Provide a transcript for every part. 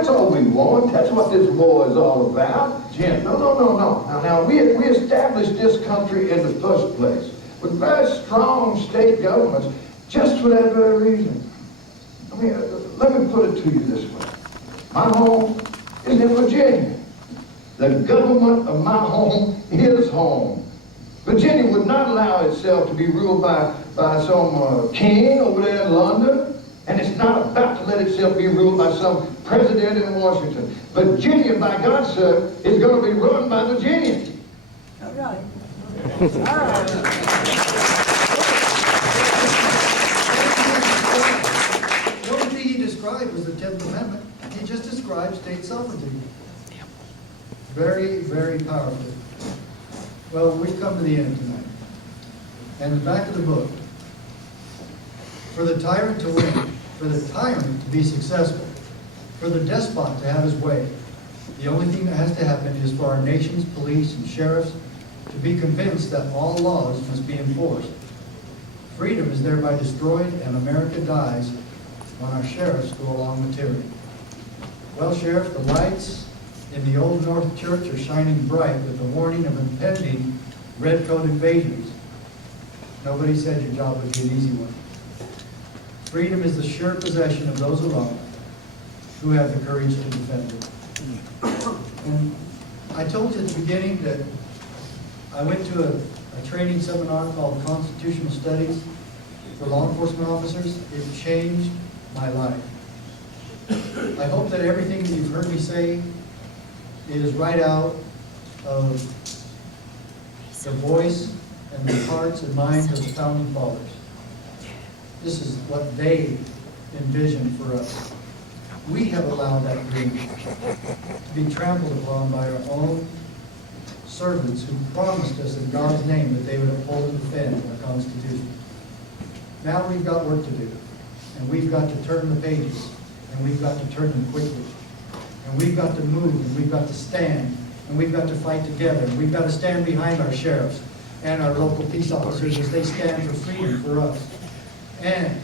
That's all we want. That's what this war is all about. Jim, no. Now, we established this country in the first place with very strong state governments just for that very reason. I mean, let me put it to you this way. My home is in Virginia. The government of my home is home. Virginia would not allow itself to be ruled by some king over there in London, and it's not about to let itself be ruled by some president in Washington. Virginia, by God, sir, is going to be run by Virginians. All right. All right. The only thing he described was the 10th Amendment. He just described state sovereignty. Very, very powerful. Well, we've come to the end tonight. And the back of the book. For the tyrant to win, for the tyrant to be successful, for the despot to have his way, the only thing that has to happen is for our nation's police and sheriffs to be convinced that all laws must be enforced. Freedom is thereby destroyed and America dies when our sheriffs go along with tyranny. Well, Sheriff, the lights in the Old North Church are shining bright with the warning of impending redcoat invasions. Nobody said your job would be an easy one. Freedom is the sure possession of those alone who have the courage to defend it. And I told you at the beginning that I went to a training seminar called Constitutional Studies for law enforcement officers. It changed my life. I hope that everything that you've heard me say is right out of the voice and the hearts and minds of the Founding Fathers. This is what they envisioned for us. We have allowed that dream to be trampled upon by our own servants who promised us in God's name that they would uphold and defend our Constitution. Now we've got work to do, and we've got to turn the pages, and we've got to turn them quickly. And we've got to move, and we've got to stand, and we've got to fight together, and we've got to stand behind our sheriffs and our local peace officers as they stand for freedom for us. And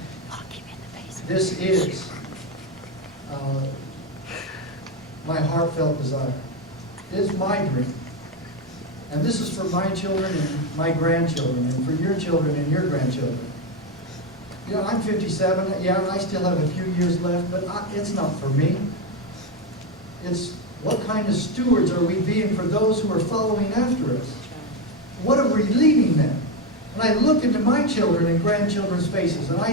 this is my heartfelt desire. It is my dream. And this is for my children and my grandchildren, and for your children and your grandchildren. You know, I'm 57. Yeah, I still have a few years left, but it's not for me. It's what kind of stewards are we being for those who are following after us? What are we leaving them? And I look into my children and grandchildren's faces, and I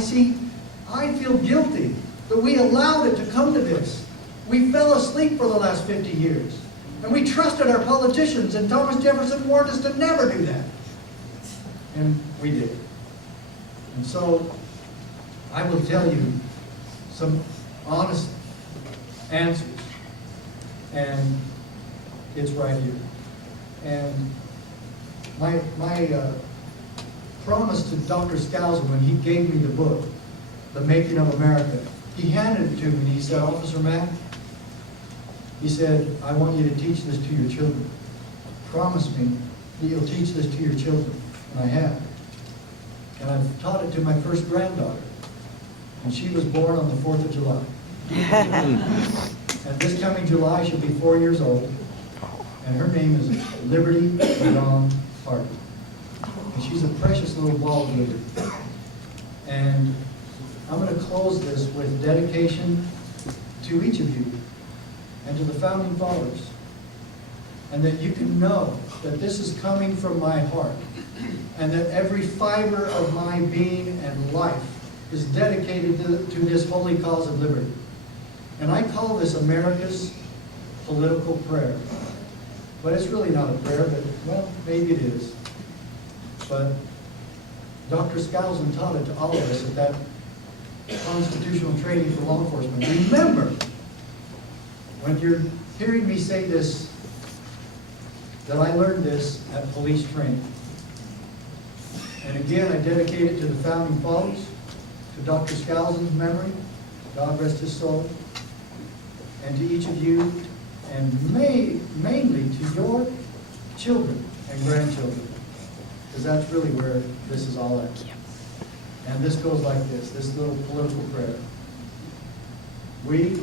feel guilty that we allowed it to come to this. We fell asleep for the last 50 years. And we trusted our politicians, and Thomas Jefferson warned us to never do that. And we did. And so, I will tell you some honest answers. And it's right here. And my promise to Dr. Skousen when he gave me the book, The Making of America, he handed it to me and he said, Officer Mack, he said, I want you to teach this to your children. Promise me that you'll teach this to your children. And I have. And I've taught it to my first granddaughter. And she was born on the 4th of July. And this coming July, she'll be 4 years old. And her name is Liberty Dawn Hardy. And she's a precious little ball of liberty. And I'm going to close this with dedication to each of you and to the Founding Fathers. And that you can know that this is coming from my heart. And that every fiber of my being and life is dedicated to this holy cause of liberty. And I call this America's political prayer. But it's really not a prayer, but, well, maybe it is. But Dr. Skousen taught it to all of us at that constitutional training for law enforcement. Remember, when you're hearing me say this, that I learned this at police training. And again, I dedicate it to the Founding Fathers, to Dr. Skousen's memory, God rest his soul, and to each of you, and mainly to your children and grandchildren, because that's really where this is all at. And this goes like this little political prayer. We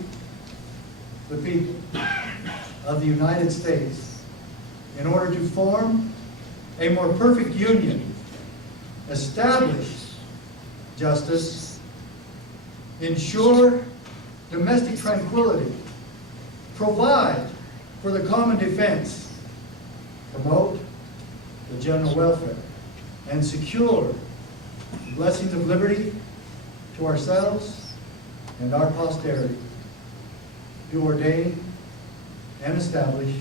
the people of the United States in order to form a more perfect union, establish justice, ensure domestic tranquility, provide for the common defense, promote the general welfare, and secure the blessings of liberty to ourselves and our posterity, to ordain and establish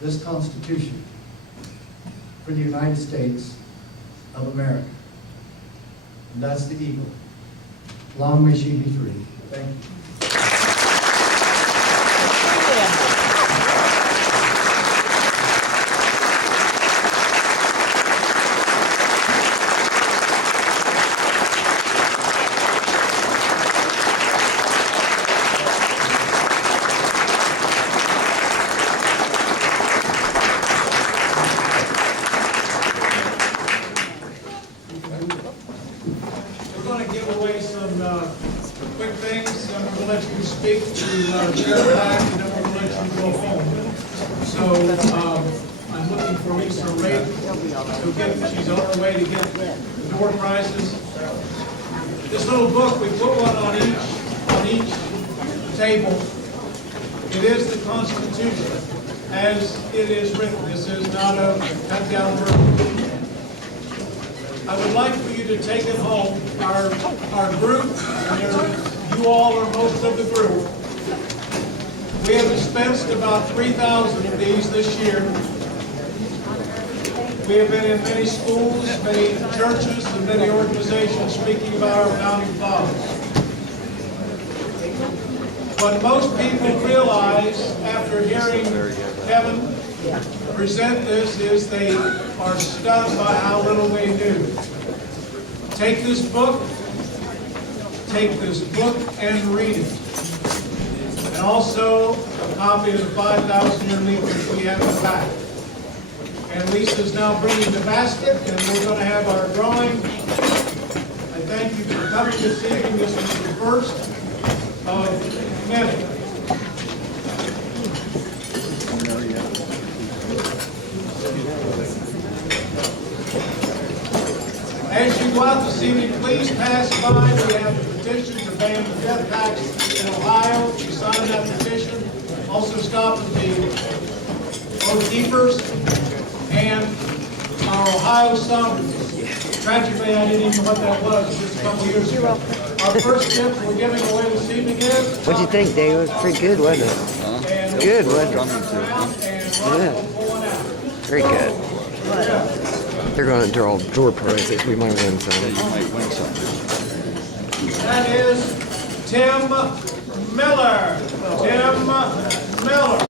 this Constitution for the United States of America. And that's the eagle. Long may she be free. Thank you. We're going to give away some quick things. I'm going to let you speak to Chair Mack, and then we're going to let you go home. So I'm looking for Lisa Ray to get, she's on her way to get the door prizes. This little book, we put one on each table. It is the Constitution as it is written. This is not a cut down version. I would like for you to take it home. Our group, and you all are most of the group, we have dispensed about 3,000 of these this year. We have been in many schools, many churches, and many organizations speaking about our founding fathers. What most people realize after hearing Kevin present this is they are stunned by how little they knew. Take this book and read it. And also a copy of the 5,000-year leaflet we have in the back. And Lisa's now bringing the basket, and we're going to have our drawing. I thank you for coming this evening. This was the first of many. As you go out this evening, please pass by. We have the petition to ban the death tax in Ohio. You sign that petition. Also stop at the Oath Keepers and our Ohio Sovereignty. Tragically, I didn't even know what that was just a couple years ago. Our first gift we're giving away this evening is... What'd you think, Dave? It was pretty good, wasn't it? Good, wasn't it? Yeah. Very good. They're going to draw door prizes. We might win some. That is Tim Miller. Tim Miller.